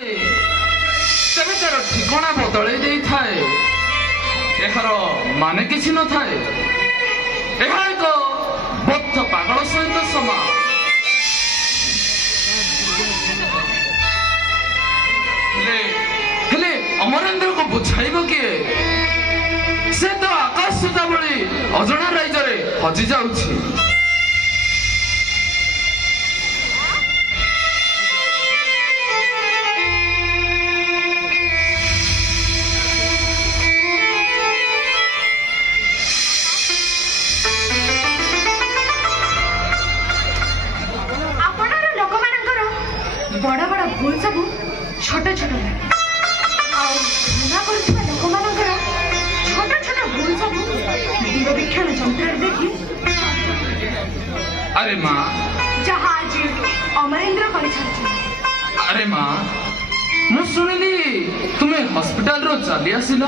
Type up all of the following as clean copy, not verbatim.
तेरे तार ठिकणा बदल थाए यार मान कि न थाए एक बद्ध पागल सहित समा अमरेंद्र को बुझाइब किए से तो आकाश सुधा भली अजणा राज्य हजि जाउछि। बड़ा बड़ा भूल सब छोट छोट लोक मान छोट छोट भूल सब दूरवीक्षण यंत्र देखी अरे माँ जहाज अमरेंद्र कर अरे माँ मु सुनिली तुम्हें हॉस्पिटल रो चली आसिल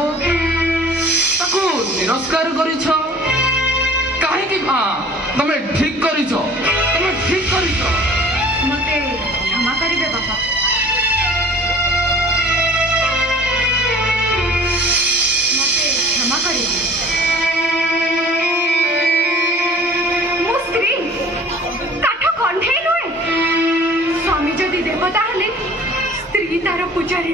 ताकू तिरस्कार करिछ काहे कि माँ तुम्हें ठीक करिछ मते क्षमा करिबे बापा। मते क्षमा करिबे मो स्त्री काठ कंढे नुए स्वामी जदि देवता हेले स्त्री तार पूजारी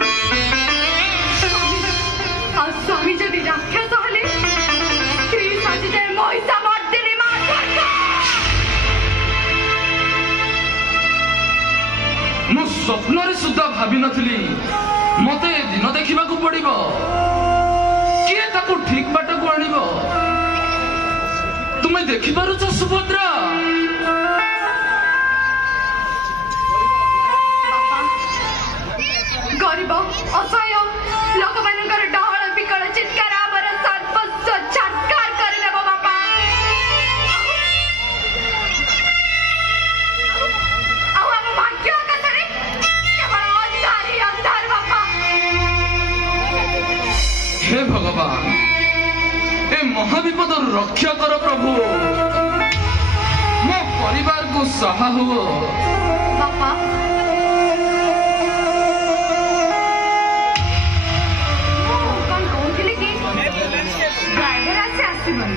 आ स्वामी जदि राक्षस हेले स्त्री सजिते महिषा मर्दिनी मां मु स्वप्न सुधा भावी नथली मते दिन देखा पड़ो किए ताकू ठीक बाट को आनिब तुम्हें देखिपारुछ सुभद्रा गरीब असहाय लोक मानकर डहळ बिकळ चित्कार आमर सर्वस्व छात्कार करिले बापा। हे भगवान ए महाविपद रक्षा कर प्रभु मो परिवार को सहा हो बापा। कौन कहते कि ड्राइवर आसे आसबन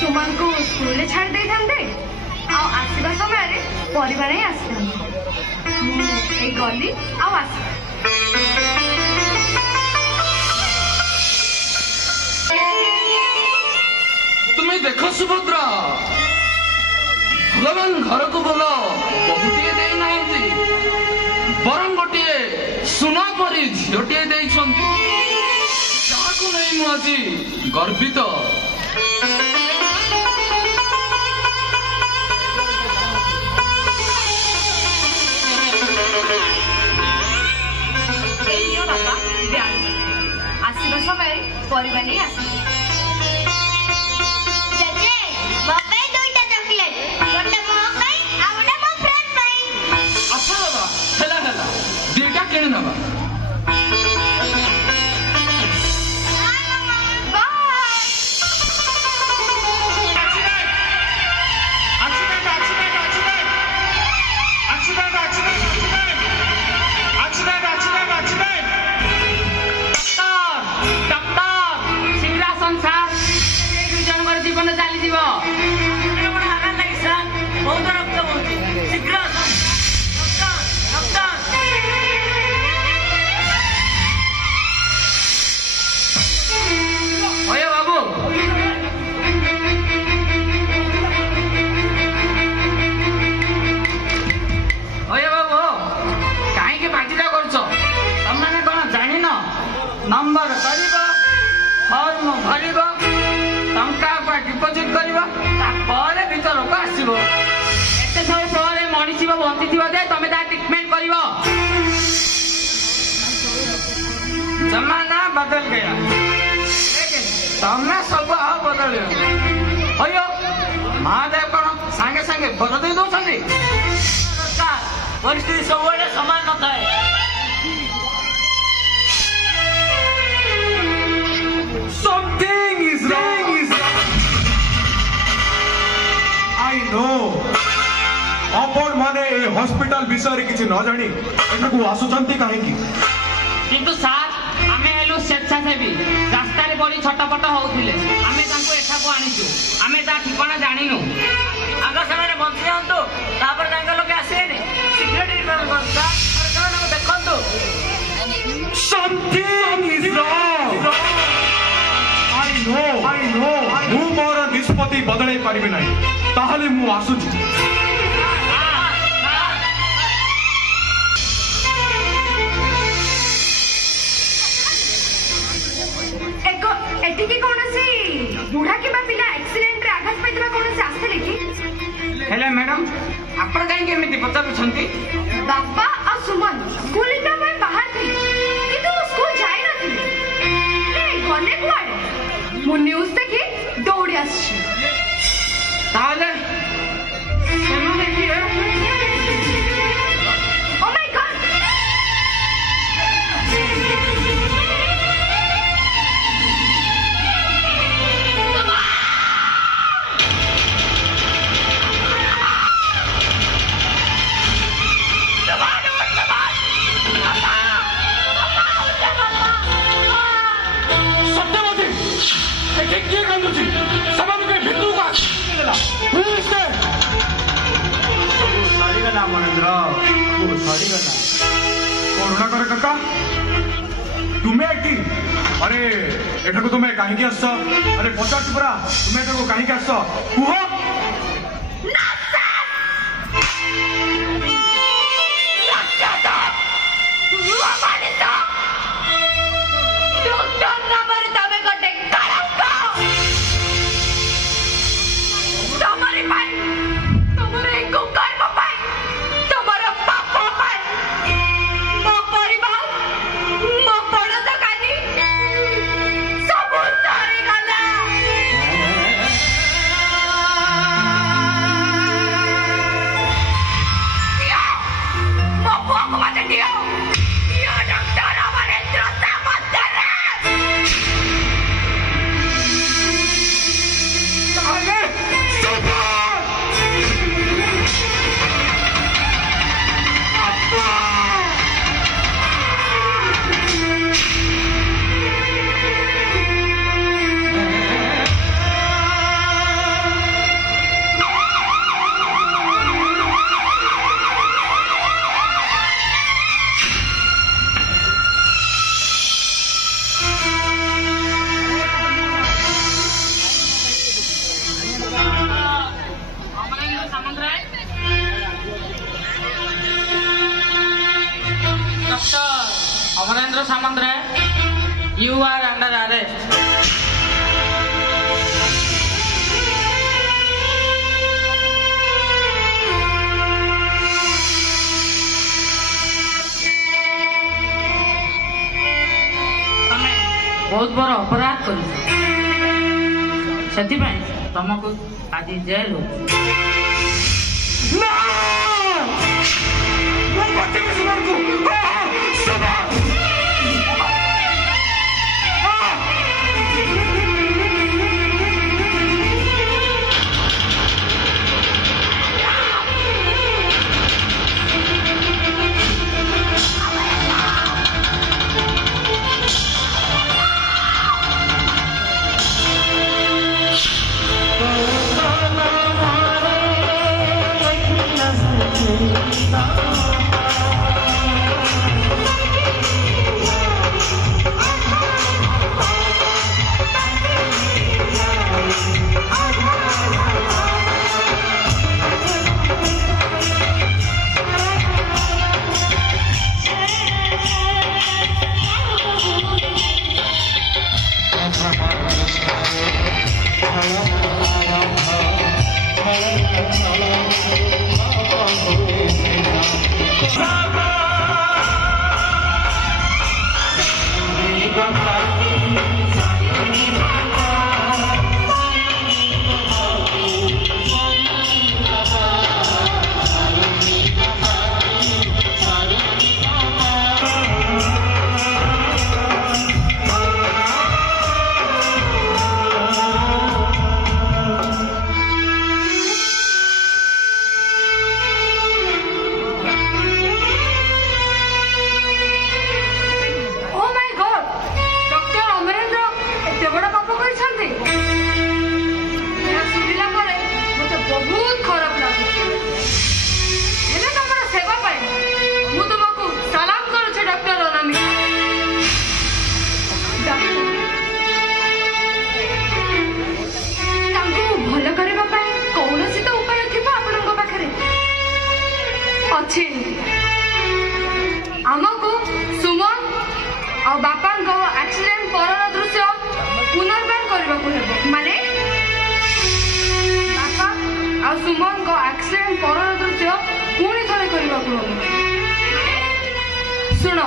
सुमन को स्कूल छाड़ दे थांते आसवा समय परिवार ही आसते गली आस तुम्हें देखो सुभद्रा भगवान घर को बोल बहुटे देना बरम गोटे सुना परी झीटे जहां नहीं मुझे गर्वित आसवा समय परिवार नहीं आस नंबर करिबा फॉर्म भरिबा टंका को डिपोजिट करिबा तापर भीतर को आसीबो एते सब परे मणिसिबा बंतिथिबा दे तमे ता ट्रीटमेंट करिबो जमाना बदल गया लेकिन तमे सब आ बदल होयो महादेव कोन संगे संगे बदल दे दोछंदी सरकार परिस्थिति सब समान न थाए Something is wrong. I know. अपन माने हॉस्पिटल विषय किसी न जानी एठाकू आसुचंती काहेकि किंतु सार आमे हेलु स्वेच्छासेवी रास्ता रे बड़ी छटपट होउथिले आमे तांको एठाकू आनिछु आमे ता ठिकाना जानिनु आगा समय बंची हंतु तापर तांका लोके आसेने सिक्रेट रिटर्न करता और कौन देखंतु something is wrong I know मु मोर निष्पत्ति बदलै परिबे नै ताहले मु आसुछु एटिके कोनसी बुढ़ा के बा पिला एक्सीडेंट रे आघात पाइतबा कोनसी आस्ते लेकी हेले मैडम आपण काहे केमिति पचारु छंती बापा आ सुमन स्कूल इंदा में बाहर थी किंतु स्कूल जाई न थी ले गले कुआडे मु न्यूज़ देखि दौड़ी आछि ताले सेनो देखि ओ माय गॉड किए कांदुची सबन के भिंदू का देला पुलिस के सॉरी गला मनेंद्र सॉरी गला कोरोना करे काका तुम्हें एक्टिंग अरे एठा को तुम्हें काहे के आछो अरे पचास पुरा तुम्हें एठा को काहे के आछो कुहो Amarendra Samantaray you are under arrest तमे बहुत बड़ अपराध कर तुमको आज जेल हो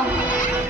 ଆଉ